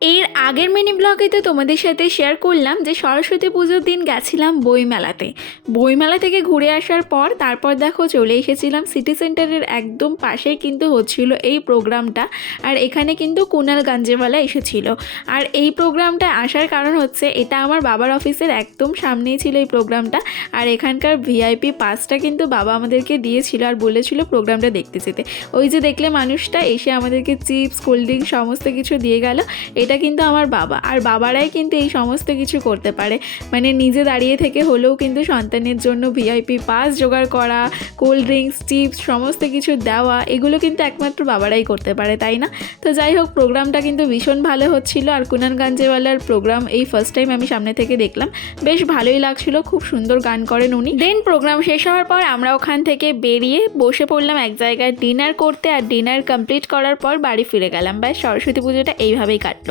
এর আগের মিনি ব্লগে তো তোমাদের সাথে শেয়ার করলাম যে সরস্বতী পুজোর দিন গেছিলাম বইমেলাতে। বইমেলা থেকে ঘুরে আসার পর তারপর দেখো চলে এসেছিলাম সিটি সেন্টারের একদম পাশেই কিন্তু হচ্ছিল এই প্রোগ্রামটা। আর এখানে কিন্তু কুনাল গাঞ্জেওয়ালা এসেছিল। আর এই প্রোগ্রামটা আসার কারণ হচ্ছে এটা আমার বাবার অফিসের একদম সামনেই ছিল এই প্রোগ্রামটা। আর এখানকার ভিআইপি পাসটা কিন্তু বাবা আমাদেরকে দিয়েছিল আর বলেছিল প্রোগ্রামটা দেখতে যেতে। ওই যে দেখলে মানুষটা এসে আমাদেরকে চিপস কোল্ড ড্রিঙ্ক সমস্ত কিছু দিয়ে গেল, এটা কিন্তু আমার বাবা। আর বাবারাই কিন্তু এই সমস্ত কিছু করতে পারে, মানে নিজে দাঁড়িয়ে থেকে হলেও কিন্তু সন্তানের জন্য ভিআইপি পাস জোগাড় করা, কোল্ড ড্রিঙ্কস চিপস সমস্ত কিছু দেওয়া, এগুলো কিন্তু একমাত্র বাবারাই করতে পারে, তাই না? তো যাই হোক, প্রোগ্রামটা কিন্তু ভীষণ ভালো হচ্ছিল। আর কুনাল গাঞ্জেওয়ালার প্রোগ্রাম এই ফার্স্ট টাইম আমি সামনে থেকে দেখলাম, বেশ ভালোই লাগছিল, খুব সুন্দর গান করেন উনি। দেন প্রোগ্রাম শেষ হওয়ার পর আমরা ওখান থেকে বেরিয়ে বসে পড়লাম এক জায়গায় ডিনার করতে। আর ডিনার কমপ্লিট করার পর বাড়ি ফিরে গেলাম। ব্যাস, সরস্বতী পুজোটা এইভাবেই কাটলো।